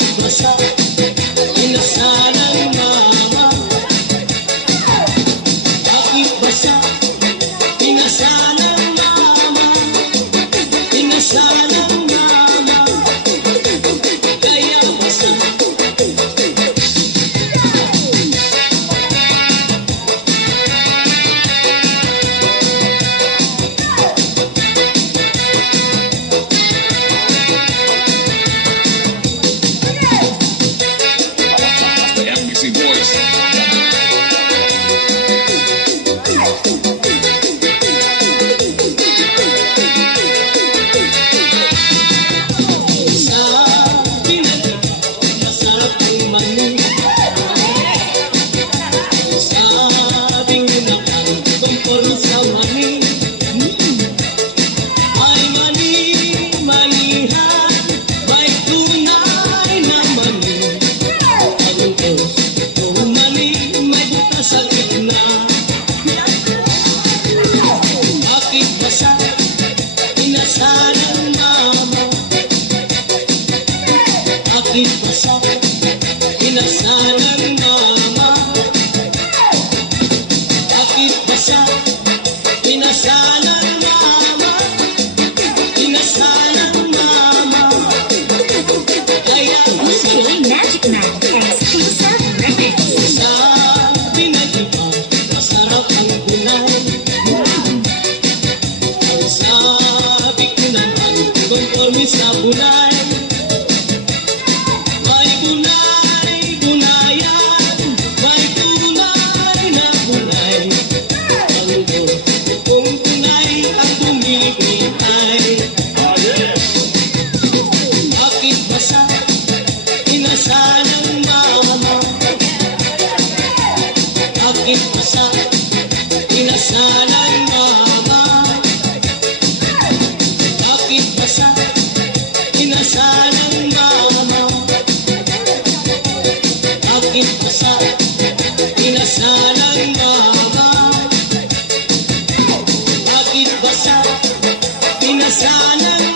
Bakit basa? Inasa ng mama. Bakit basa? Inasa ng mama. Inasa ng mama. Kaya basa. NBC Voice. Sabi na masarap ang mani. Sabi ko naman tungkol sa mani. May mani, manihan, may tunay na mani. Ang mani, may butas sa gitna. Bakit basa? Inasa ng mama. Bakit basa? Inasa ng mama. Bakit basa? Inasa ng mama. Inasa ng mama. Kaya basa. DJ Magic Man exclusive remix. Sabi na iba, masarap ang gulay. Ang sabi ko naman, konforme sa gulay. May gulay, gulayan, may tunay na gulay. Ang kung tunay ang tumibigay. Bakit basa? Inasa ng mama. Bakit basa? Inasa ng mama. Bakit basa? Inasa ng mama. Bakit basa? Inasa ng mama. Bakit basa? Inasa ng